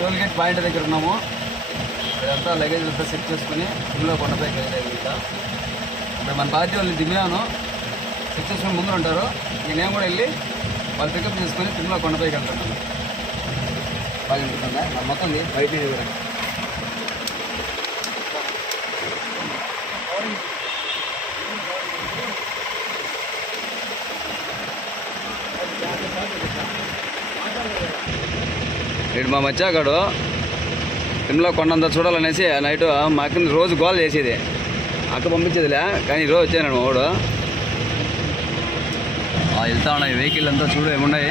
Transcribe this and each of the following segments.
Toll gate point దగ్గర ఉన్నాము. అదంతా లగేజ్ అంతా సెట్ చేసుకుని తిరుమల కొండపైకి వెళ్ళలేదు. ఇంకా ఇప్పుడు మన బాధ్యత వాళ్ళు దిగాను సెట్ చేసుకుని ముందు ఉంటారు. ఇక నేను కూడా వెళ్ళి వాళ్ళు పికప్ చేసుకొని తిరుమల కొండపైకి వెళ్తున్నాను. బాగా ఉంటుందా నా మొత్తం బయట ఇటు మా మచ్చాగాడు తిరుమల కొండంతా చూడాలనేసి నైట్ మా అక్కని రోజు గోల్ చేసేది. అక్క పంపించేదిలే కానీ రోజు వచ్చాను మా వాడు. వెళ్తా ఉన్నాయి వెహికల్ అంతా చూడు ఏమున్నాయి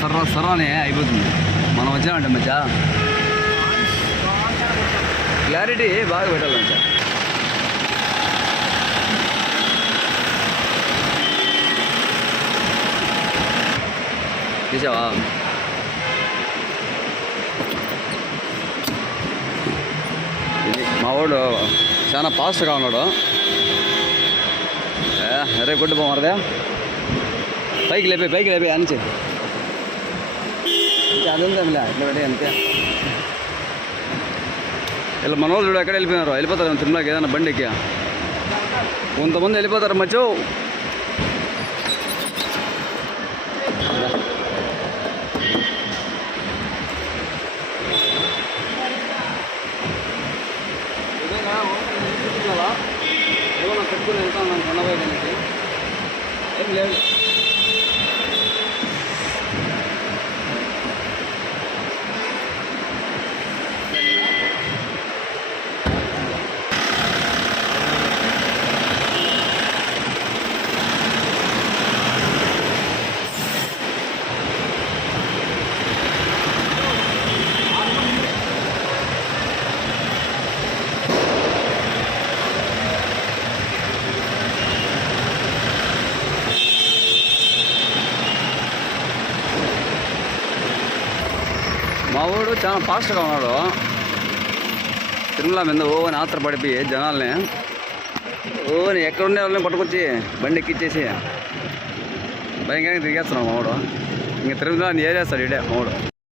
సర్ర అని అయిపోతుంది. మనం వచ్చామంటే మచ్చా క్లారిటీ బాగా పెట్టాలి మచ్చా. తీసావా మా వాడు చాలా ఫాస్ట్గా ఉన్నాడు. అరే కొట్టు పోమరదా పైకి లేపే అంచే అదంతా ఇట్లా పెట్టి అంతే. ఇలా మన వాళ్ళు చూడు ఎక్కడ వెళ్ళిపోతారు తిరుమలకి ఏదైనా బండి ఎక్కి కొంతమంది వెళ్ళిపోతారు మచ్చో. ఏమన్నా పెట్టుకుని వెళ్తాను నన్ను కొండపైకి అనేది ఏం లేదు. మా వాడు చాలా ఫాస్ట్గా ఉన్నాడు. తిరుమల మీద ఓని ఆత్రపడిపోయి జనాల్ని ఓని ఎక్కడుండే వాళ్ళని పట్టుకొచ్చి బండి ఎక్కిచ్చేసి భయంకరంగా తిరిగేస్తున్నాడు మా వాడు. ఇంకా తిరుమల ఏరేస్తాడు ఇడే మా వాడు.